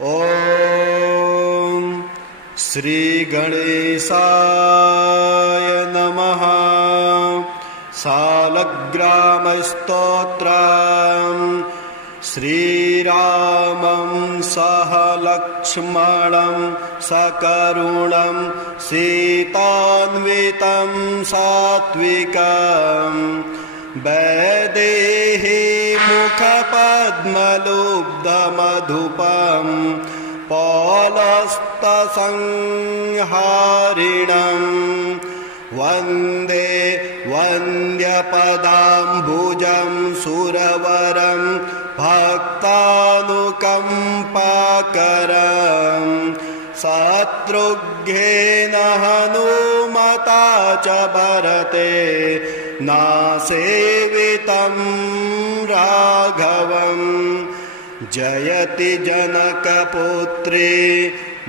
ॐ श्रीगणेशाय नमः। सालग्रामस्तोत्रम्। श्रीरामं सह लक्ष्मणं सकरुणं सीतान्वितं सात्विकम् वैदेही मुखपद्मलुब्धमधुपं पौलस्तसंहारिणं वन्दे वन्द्यपदाम्बुजं सुरवरं भक्तानुकम्पाकरम् शत्रुघ्नेन हनुमता च भरते नासेवितं राघवम् जयति जनकपुत्री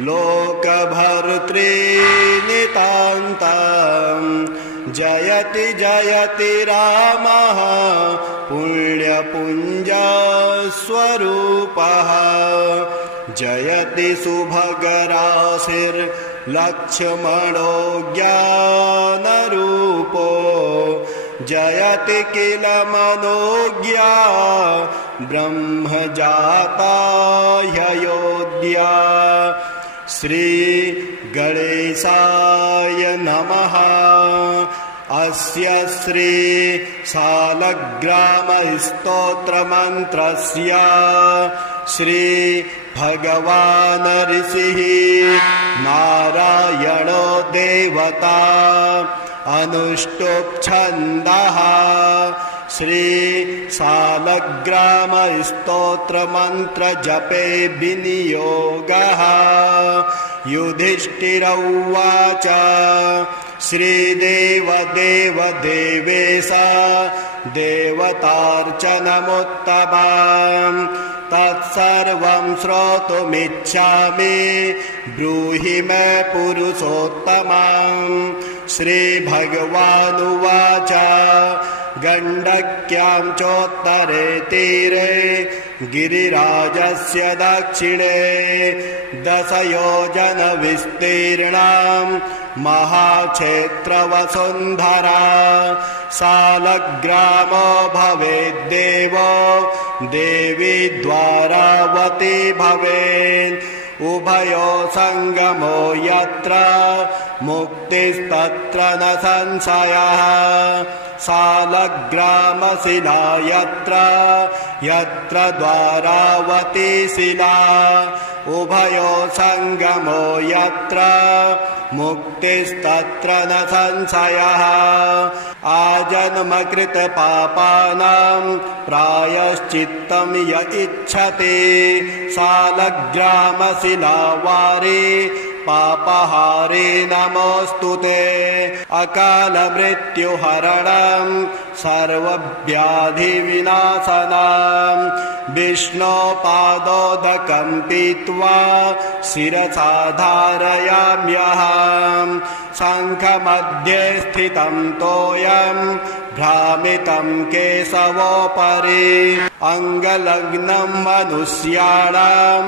लोकभर्त्री नितान्तम् जयति जयति रामः पुण्यपुञ्जस्वरूपः जयति सुभगराशिर्लक्ष्मणो ज्ञानरूपो जयति किल मनोज्ञा ब्रह्मजाता ह्ययोध्या। श्री गणेशाय नमः। अस्य श्री सालग्रामस्तोत्रमन्त्रस्य श्री भगवान् ऋषिः नारायणो देवता अनुष्टुप् छन्दः। श्री सालग्रामस्तोत्रमन्त्र जपे विनियोगः। युधिष्ठिर उवाच श्रीदेव देव देवेश देवतार्चनमुत्तमम् तत्सर्वं श्रोतुमिच्छामि ब्रूहि मे पुरुषोत्तमम्। श्रीभगवानुवाच गण्डक्यां चोत्तरे तीरे गिरिराजस्य दक्षिणे 10 योजन विस्तीर्णां महाक्षेत्रवसुन्धरा सालग्रामो भवेद्देवो देवी द्वारावती भवेत् उभयो संगमो यत्र मुक्तिस्तत्र न संशयः सालग्रामशिला यत्र यत्र द्वारावती शिला उभयो संगमो यत्र मुक्तिस्तत्र न संशयः आजन्मकृत पापानां प्रायश्चित्तं य इच्छति सालग्रामशिलावारे पापहारे नमोऽस्तुते अकालमृत्युहरणं सर्वव्याधिविनाशनं विष्णोपादोदकं पीत्वा शिरसा धारयाम्यहम् शङ्खमध्ये स्थितं तोयं भ्रामितं केशवोपरि अङ्गलग्नं मनुष्याणां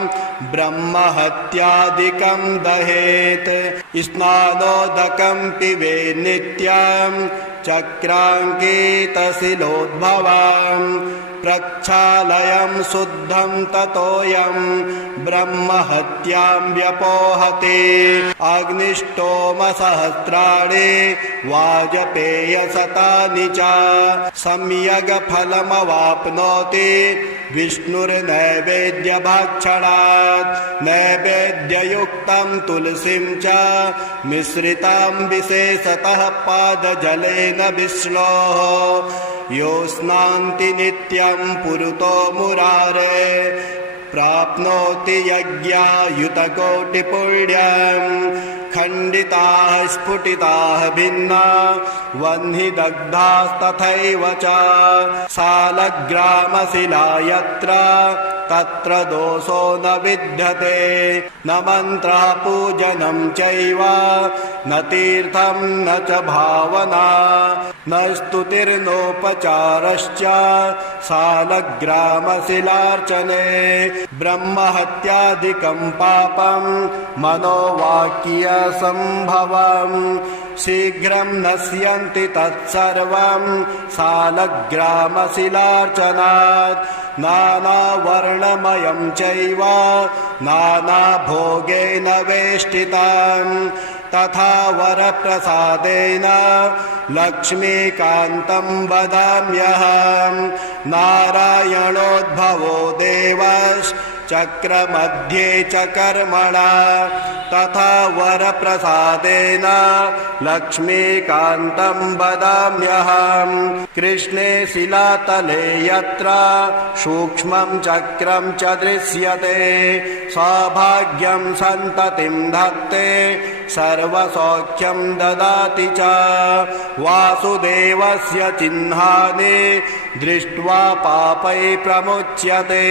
ब्रह्महत्यादिकं दहेत् स्नानोदकं पिबे नित्यं चक्राङ्कितशिलोद्भवम् प्रक्षालयं शुद्धं ततोऽयं ब्रह्महत्यां व्यपोहते अग्निष्टोमसहस्राणि वाजपेयशतानि च सम्यग्फलमवाप्नोति विष्णुर्नैवेद्यभक्षणात् नैवेद्ययुक्तं तुलसीं च मिश्रितां विशेषतः पादजलेन विष्णोः यो स्नान्ति नित्यं पुरुतो मुरारे प्राप्नोति यज्ञायुतकोटिपुण्यम् खण्डिताः स्फुटिताः भिन्ना वह्निदग्धास्तथैव च सालग्रामशिला यत्र तत्र दोषो न विद्यते न मन्त्रः पूजनं चैव न तीर्थं न च भावना न स्तुतिर्नोपचारश्च सालग्रामशिलार्चने ब्रह्महत्यादिकं पापं मनोवाक्यसम्भवम् शीघ्रं नश्यन्ति तत्सर्वं सालग्रामशिलार्चनात् नानावर्णमयं चैव नानाभोगेन वेष्टितम् तथा वरप्रसादेन लक्ष्मीकान्तं वदाम्यहम् नारायणोद्भवो देवश्चक्रमध्ये च कर्मणा तथा वरप्रसादेन लक्ष्मीकान्तं वदाम्यहम् कृष्णे शिलातले यत्र सूक्ष्मं चक्रं च दृश्यते सौभाग्यं सन्ततिं धत्ते सर्वसौख्यं ददाति च वासुदेवस्य चिह्नानि दृष्ट्वा पापै प्रमुच्यते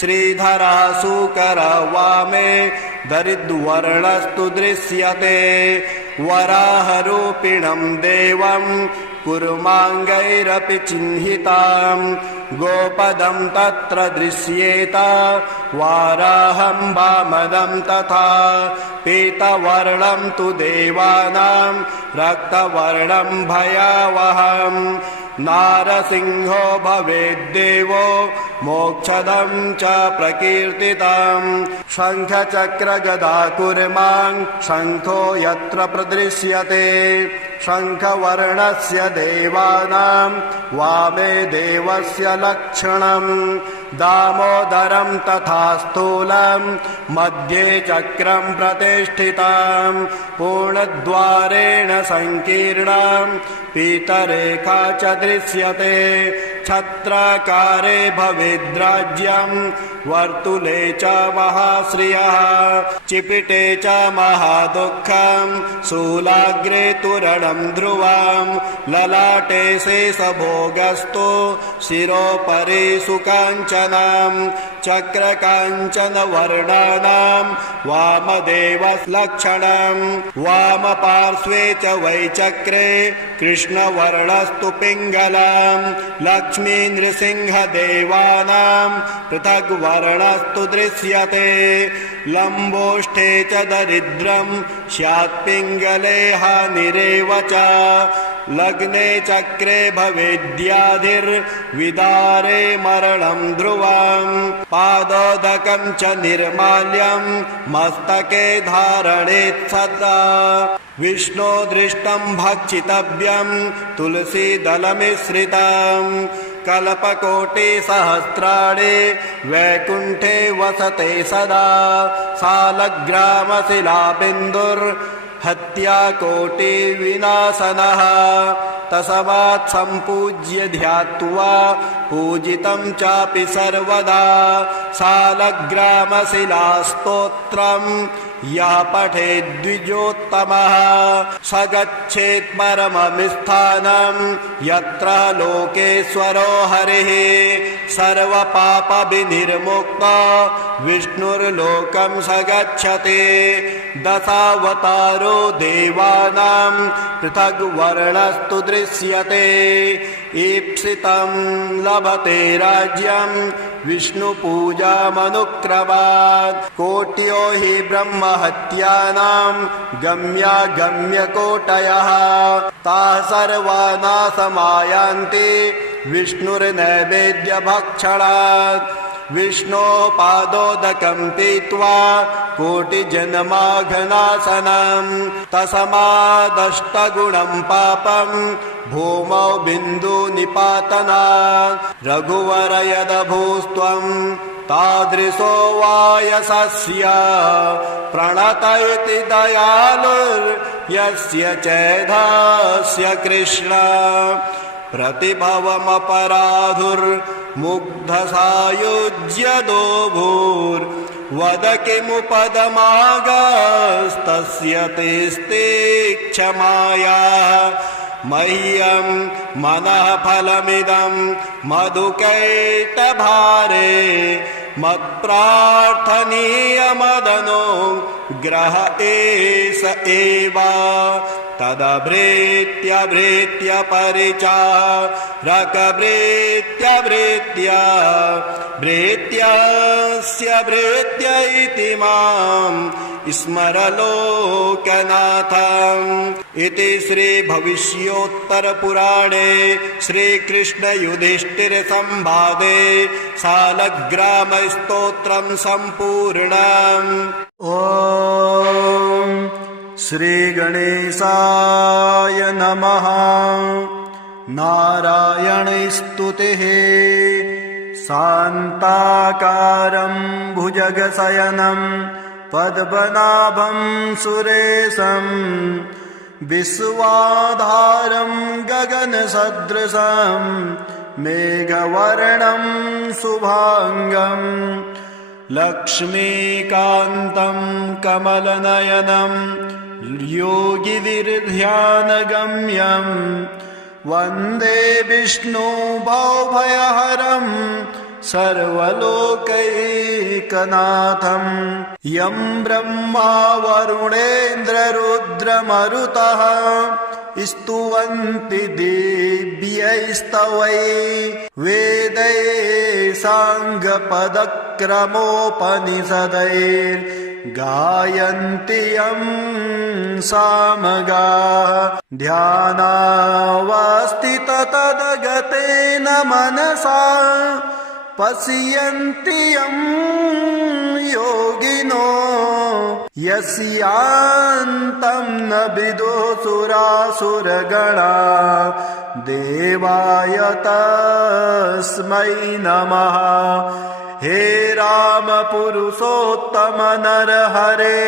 श्रीधरः शुकरः वामे दरिद्रवर्णस्तु दृश्यते वराहरूपिणं देवं कुर्माङ्गैरपि चिह्निताम् गोपदं तत्र दृश्येत वाराहं वामदं तथा पीतवर्णं तु देवानां रक्तवर्णं भयावहम् नारसिंहो भवेद्देवो मोक्षदं च प्रकीर्तितम् शङ्खचक्रगदा कुर्मां शङ्खो यत्र प्रदृश्यते शङ्खवर्णस्य देवानां वामे देवस्य लक्षणम् दामोदरं तथा स्थूलं मध्ये चक्रं प्रतिष्ठितं पूर्णद्वारेण संकीर्णं पीतरेखा च दृश्यते छत्राकारे भवेद्राज्यं वर्तुले च महाश्रियः चिपिटे च महादुःखं शूलाग्रे तोरणं ध्रुवं ललाटे शेषभोगस्तु शिरोपरि सुकाञ्चनं चक्रकाञ्चनवर्णानां वामदेवलक्षणं वामपार्श्वे च वैचक्रे कृष्णवर्णस्तु पिङ्गलं लक्ष्मी नृसिंहदेवानां पृथग् वर्णस्तु दृश्यते लम्बोष्ठे च दरिद्रं स्यात् पिङ्गले हानिरेव च लग्ने चक्रे भवेद्याधिर्विदारे मरणं ध्रुवं पादोदकं च निर्माल्यं मस्तके धारणेत् सदा विष्णो दृष्टं भक्षितव्यं तुलसीदलमिश्रितं कल्पकोटिसहस्राणि वैकुण्ठे वसते सदा सालग्रामशिलाबिन्दुर्हत्याकोटिविनाशनः तस्मात् सम्पूज्य ध्यात्वा पूजितं चापि सर्वदा सालग्रामशिलास्तोत्रम् यः पठेद्विजोत्तमः स गच्छेत् परमस्थानं यत्र लोकेश्वरो हरिः सर्वपापविनिर्मुक्तो विष्णुर्लोकं स गच्छति दशावतारो देवानां पृथग् वर्णस्तु दृश्यते ईप्सितं लभते राज्यं विष्णुपूजामनुक्रमात् कोट्यो हि ब्रह्महत्यानां गम्यागम्यकोटयः ताः सर्वा नाशमायान्ति विष्णुर्नैवेद्यभक्षणात् विष्णो पादोदकं पीत्वा कोटिजन्माघनाशनं तस्मादष्टगुणं पापं भूमौ बिन्दुनिपातनात् रघुवर यदभूस्त्वं तादृशो वायसस्य प्रणत इति दयालुर्यस्य चैधस्य कृष्ण प्रतिभवमपराधुर्मुग्धसायुज्य दोभूर्वद किमुपदमागस्तस्य तेस्ते क्षमाया मह्यं मनः फलमिदं मधुकैटभारे मत्प्रार्थनीयमदनो ग्रह एष एव तदभृत्य परिचारकभृत्य भृत्यस्य भृत्य इति मां स्मरलोकनाथम् इति श्री भविष्योत्तरपुराणे श्रीकृष्ण युधिष्ठिर संवादे शालग्रामस्तोत्रं सम्पूर्णम्। ॐ श्री गणेशाय नमः। नारायण स्तुतिः शान्ताकारं भुजगशयनं पद्मनाभं सुरेशं विश्वाधारं गगनसदृशं मेघवर्णं शुभांगं लक्ष्मीकान्तं कमलनयनं योगिभिर्ध्यानगम्यं वन्दे विष्णुभवभयहरं सर्वलोकैकनाथं यं ब्रह्मा वरुणेन्द्ररुद्रमरुतः स्तुवन्ति दिव्यैस्तवैः वेदैः साङ्गपदक्रमोपनिषदैर्गायन्ति यं सामगाः ध्यानावस्थिततद्गतेन मनसा पश्यन्ति यं योगिनो यस्यान्तं न विदुः देवाय तस्मै नमः। हे राम पुरुषोत्तम नरहरे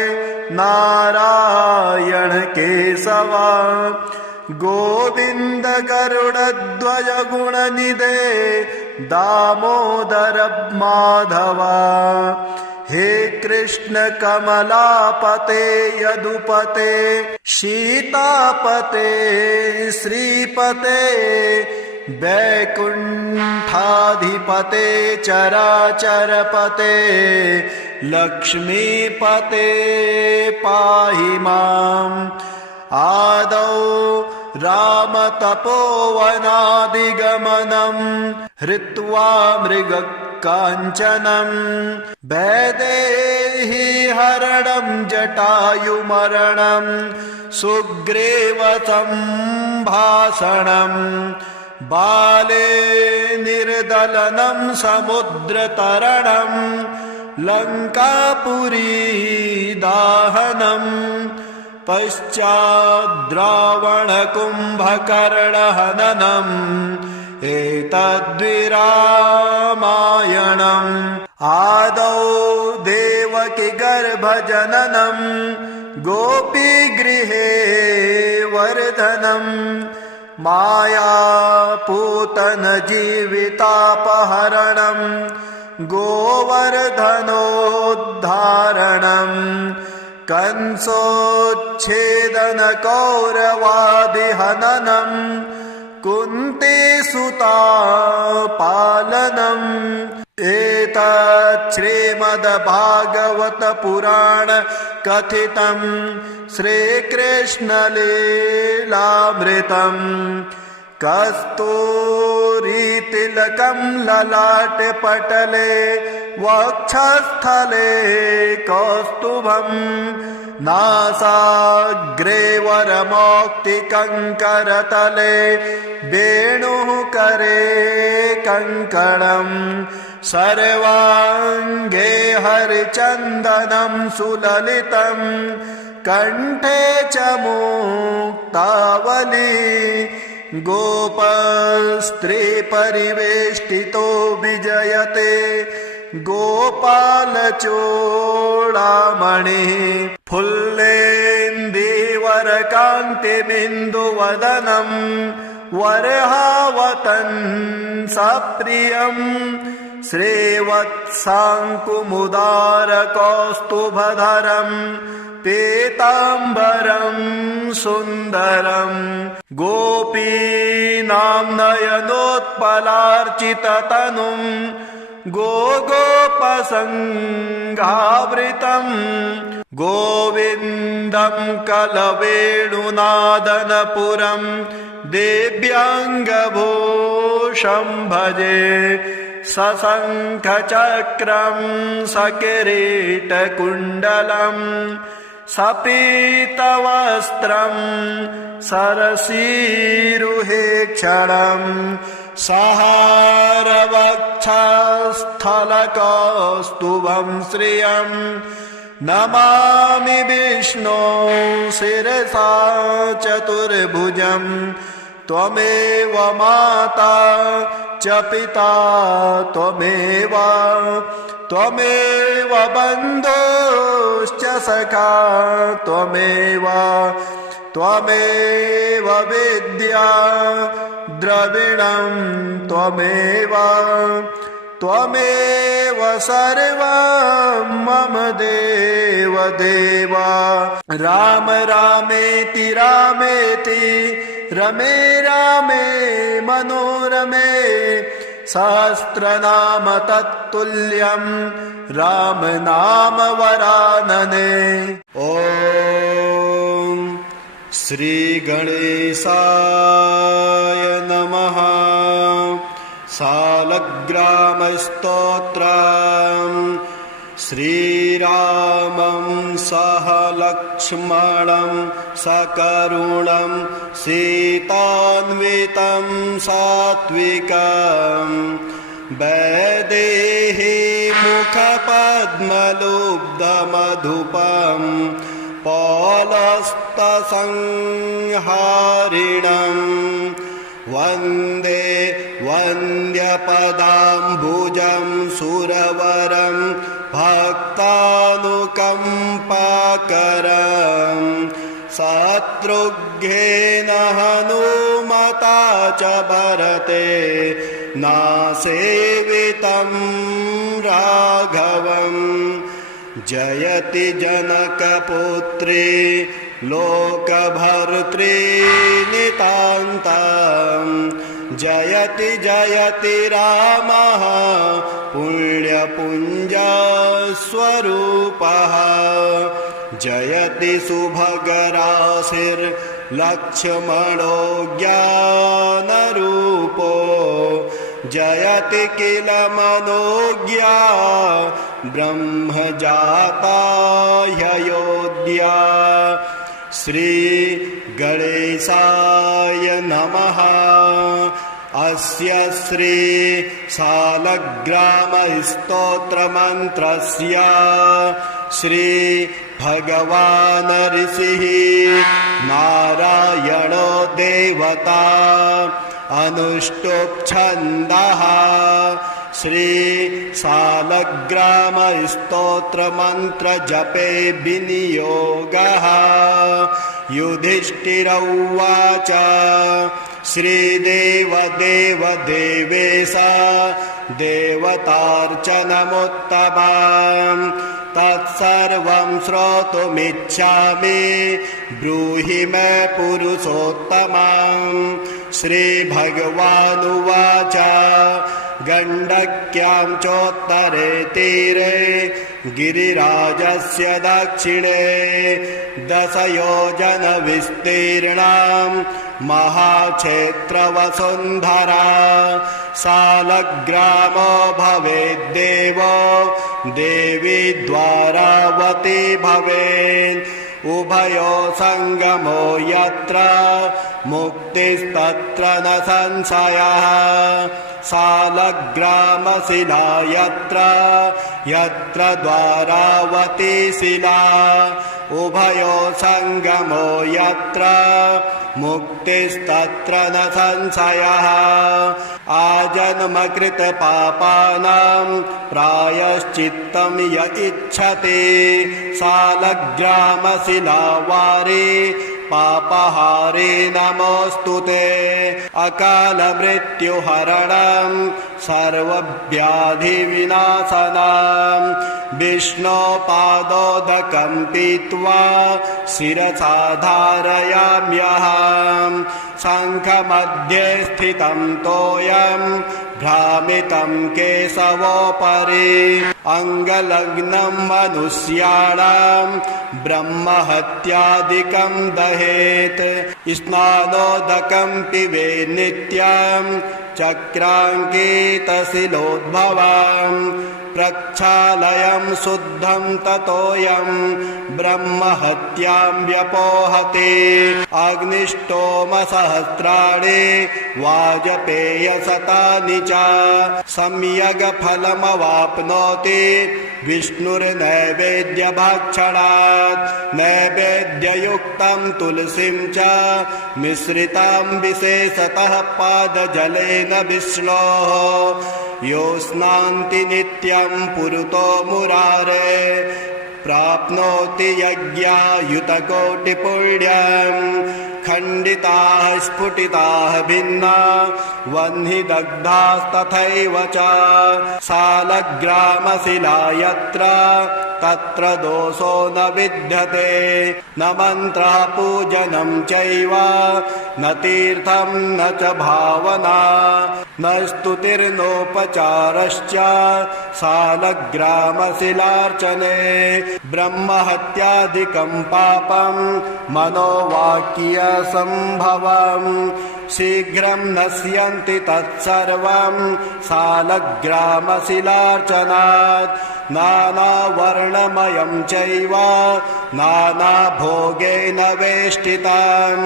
नारायण केशव गोविंद गरुडध्वज गुणनिधे दामोदर माधव। हे कृष्ण कमलापते यदुपते सीतापते श्रीपते वैकुण्ठाधिपते चराचरपते लक्ष्मीपते पाहि माम्। आदौ रामतपोवनादिगमनं हृत्वा मृगकाञ्चनं वैदेही हरणं जटायुमरणं सुग्रीवसम्भाषणं बाले निर्दलनं समुद्रतरणं लङ्कापुरी दाहनम् पश्चाद्रावणकुम्भकर्णहननम् एतद्विरामायणम्। आदौ देवकी गर्भजननं गोपीगृहे वर्धनम् मायापूतन जीवितापहरणं गोवर्धनोद्धारणम् कंसोच्छेदन कौरवादिहननं कुन्तीसुता पालनम् एतत् श्रीमद्भागवत पुराण कथितं श्रीकृष्णलीलामृतम्। कस्तूरीतिलकं ललाटे पटले वक्षस्थले कौस्तुभं नासाग्रे वरमौक्तिकङ्करतले वेणुः करे कङ्कणम् सर्वाङ्गे हरिचन्दनं सुललितं कण्ठे च मुक्तावली गोपस्त्री परिवेष्टितो विजयते गोपालचूडामणिः फुल्लेन्दीवरकान्तिबिन्दुवदनं वर्हावतंसप्रियं श्रीवत्साङ्कुमुदारकौस्तुभधरं पीताम्बरं सुन्दरं गोपीनां नयनोत्पलार्चिततनुं गोगोपसङ्घावृतम् गोविन्दं कलवेणुनादनपुरं देव्याङ्गभूषं भजे सशङ्खचक्रं सकिरीटकुण्डलं सपीतवस्त्रं सरसीरुहेक्षणं सहारवक्षस्थलकौस्तुभं श्रियं नमामि विष्णो शिरसा चतुर्भुजं त्वमेव माता च पिता त्वमेव बन्धुश्च सखा त्वमेव विद्या द्रविणं त्वमेव सर्वं मम देव राम रामेति रमे रामे मनोरमे सहस्रनाम तत्तुल्यं राम नाम वरानने। ॐ श्री गणेशाय नमः। सालग्रामस्तोत्रम् श्रीरामं सह लक्ष्मणं सकरुणं सीतान्वितं सात्विकं वैदेही मुखपद्मलुब्धमधुपं पौलस्तसंहारिणं वन्दे वन्द्यपदाम्बुजं सुरवरं भक्तानुकम्पाकरं शत्रुघ्नेन हनुमता च भरते नासेवितं राघवं जयति जनकपुत्री लोकभर्त्री नितान्तम् जयति जयति रामः पुण्यपुञ्जस्वरूपः जयति सुभगराशिर्लक्ष्मणो ज्ञानरूपो जयति किल मनोज्ञा ब्रह्मजाता ह्ययोध्या। श्री गणेशाय नमः। अस्य श्री सालग्रामस्तोत्रमन्त्रस्य श्री भगवान् ऋषिः नारायणो देवता अनुष्टुप् छन्दः श्री सालग्रामस्तोत्रमन्त्र जपे विनियोगः। युधिष्ठिर उवाच श्रीदेव देव देवेश देवतार्चनमुत्तमम् तत्सर्वं श्रोतुमिच्छामि ब्रूहि मे पुरुषोत्तमम्। श्रीभगवानुवाच गण्डक्यां चोत्तरे तीरे गिरिराजस्य दक्षिणे 10 योजन विस्तीर्णां महाक्षेत्रवसुन्धरा सालग्रामो भवेद्देवो देवी द्वारावती भवेत् उभयो संगमो यत्र मुक्तिस्तत्र न संशयः सालग्रामशिला यत्र द्वारावती शिला उभयो संगमो यत्र मुक्तिस्तत्र न संशयः आजन्मकृत पापानां प्रायश्चित्तं य इच्छति सालग्रामशिलावारि पापहारे नमोऽस्तुते अकालमृत्युहरणं सर्वव्याधिविनाशनं विष्णोपादोदकं पीत्वा शिरसा धारयाम्यहम् शङ्खमध्ये स्थितं तोयं भ्रामितं केशवोपरि अङ्गलग्नं मनुष्याणां ब्रह्महत्यादिकं दहेत् स्नानोदकं पिबे नित्यं चक्राङ्कितशिलोद्भवं प्रक्षालयं शुद्धं ततोऽयं ब्रह्महत्यां व्यपोहति अग्निष्टोमसहस्राणि वाजपेयशतानि च सम्यग्फलमवाप्नोति विष्णुर्नैवेद्यभक्षणात् नैवेद्ययुक्तं तुलसीं च मिश्रितां विशेषतः पादजलेन विष्णोः यो स्नान्ति नित्यं पुरुतो मुरारे प्राप्नोति यज्ञायुतकोटिपुण्यं खण्डिताः स्फुटिताः भिन्ना वह्निदग्धास्तथैव च सालग्रामशिला यत्र तत्र दोषो न विद्यते न मन्त्रः पूजनं चैव न तीर्थं न च भावना न स्तुतिर्नोपचारश्च सालग्रामशिलार्चने ब्रह्महत्यादिकं पापं मनोवाक्यसम्भवं शीघ्रं नश्यन्ति तत्सर्वं सालग्रामशिलार्चनात् नानावर्णमयं चैव नानाभोगेन वेष्टितं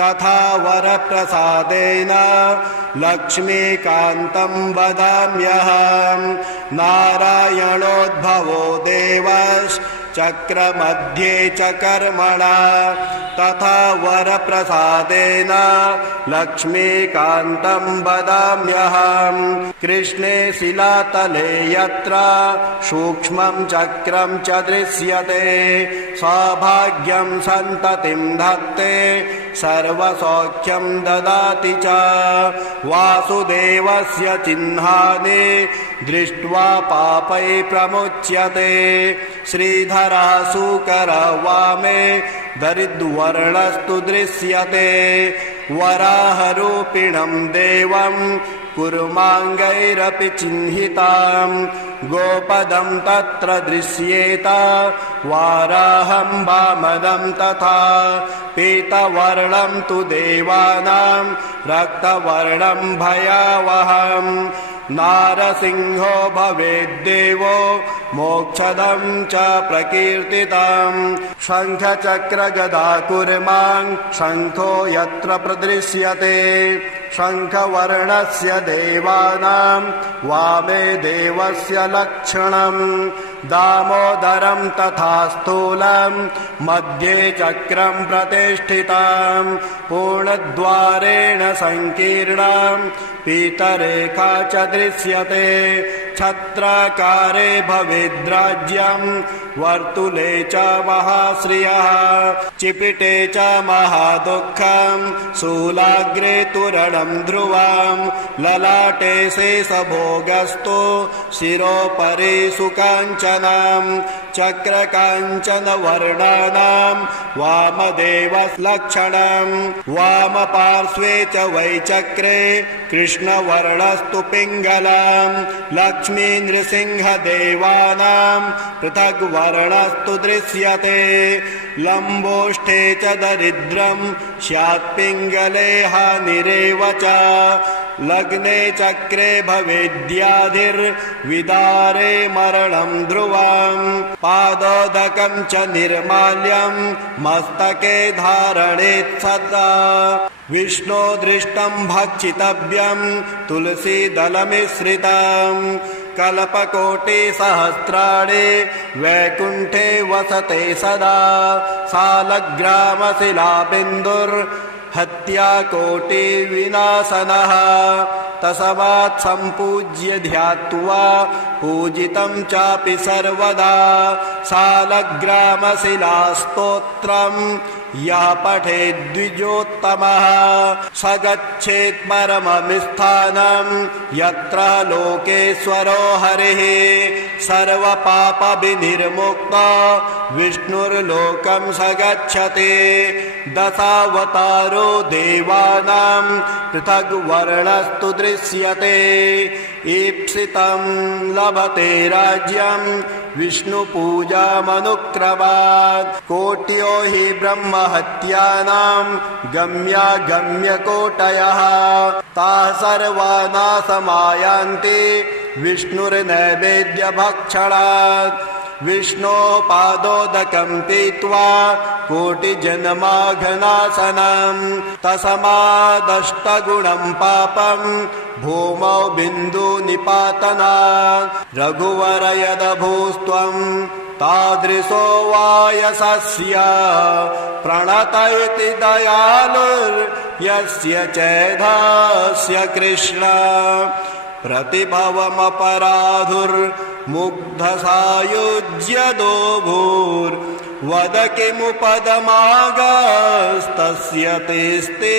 तथा वरप्रसादेन लक्ष्मीकान्तं वदाम्यहं नारायणोद्भवो देवश्चक्रमध्ये च कर्मणा तथा वरप्रसादेन लक्ष्मीकान्तं वदाम्यहं कृष्णे शिलातले यत्र सूक्ष्मं चक्रं च दृश्यते सौभाग्यं सन्ततिं धत्ते सर्वसौख्यं ददाति च वासुदेवस्य चिह्नानि दृष्ट्वा पापै प्रमुच्यते श्रीधरः शुकरः वामे दरिद्वर्णस्तु दृश्यते वराहरूपिणं देवं कुर्माङ्गैरपि चिह्नितां गोपदं तत्र दृश्येत वाराहं वामदं तथा पीतवर्णं तु देवानां रक्तवर्णं भयावहं नारसिंहो भवेद्देवो मोक्षदं च प्रकीर्तितं शङ्खचक्रगदा कुर्मां शङ्खो यत्र प्रदृश्यते शङ्खवर्णस्य देवानां वामे देवस्य लक्षणं दामोदरं तथा स्थूलं मध्ये चक्रं प्रतिष्ठितं पूर्णद्वारेण संकीर्णं पीतरेखा च दृश्यते छत्राकारे भवेद्राज्यं वर्तुले च महाश्रियः चिपिटे च महादुःखं शूलाग्रे तुरणं ध्रुवं ललाटे शेषभोगस्तु शिरोपरि सुकाञ्चनं चक्रकाञ्चनवर्णानां वामदेवलक्षणं वामपार्श्वे च वैचक्रे कृष्णवर्णस्तु पिङ्गलं लक्ष्मी नृसिंहदेवानां पृथग् वर्णस्तु दृश्यते लम्बोष्ठे च दरिद्रं स्यात् पिङ्गले हानिरेव च लग्ने चक्रे भवेद्याधिर्विदारे मरणं ध्रुवं पादोदकं च निर्माल्यं मस्तके धारणेत् सदा विष्णो दृष्टं भक्षितव्यं तुलसीदलमिश्रितं कल्पकोटिसहस्राणि वैकुण्ठे वसते सदा सालग्रामशिलाबिन्दुर्हत्याकोटिविनाशनः तस्मात् सम्पूज्य ध्यात्वा पूजितं चापि सर्वदा सालग्रामशिलास्तोत्रम् यः पठेद्विजोत्तमः स गच्छेत् परमस्थानम् यत्र लोकेश्वरो हरिः सर्वपापविनिर्मुक्तो विष्णुर्लोकं स गच्छति दशावतारो देवानां पृथग्वर्णस्तु दृश्यते ईप्सितं लभते राज्यं विष्णुपूजामनुक्रमात् कोट्यो हि ब्रह्महत्यानां गम्यागम्यकोटयः ताः सर्वा नाशमायान्ति विष्णुर्नैवेद्यभक्षणात् विष्णोः पादोदकं पीत्वा कोटिजन्माघनाशनं तस्मादष्टगुणं पापं भूमौ बिन्दुनिपातनात् रघुवर यदभूस्त्वं तादृशो वायसस्य प्रणत इति दयालुर्यस्य चैधस्य कृष्ण प्रतिभवमपराधुर्मुग्धसायुज्य दोभूर्वद किमुपदमागस्तस्य तेस्ते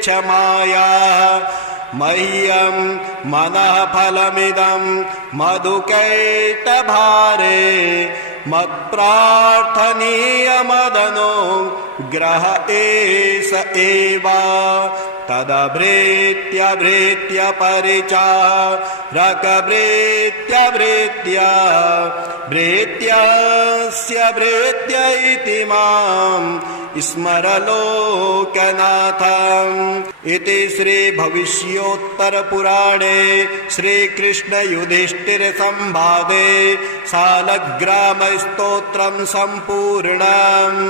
क्षमाया मह्यं मनः फलमिदं मधुकैटभारे मत्प्रार्थनीयमदनो ग्रह एष एव तदभृत्य भृत्यस्य भृत्य इति मां स्मर लोकनाथम् इति श्री भविष्योत्तरपुराणे श्रीकृष्ण युधिष्ठिर संवादे सालग्राम स्तोत्रम् सम्पूर्णम्।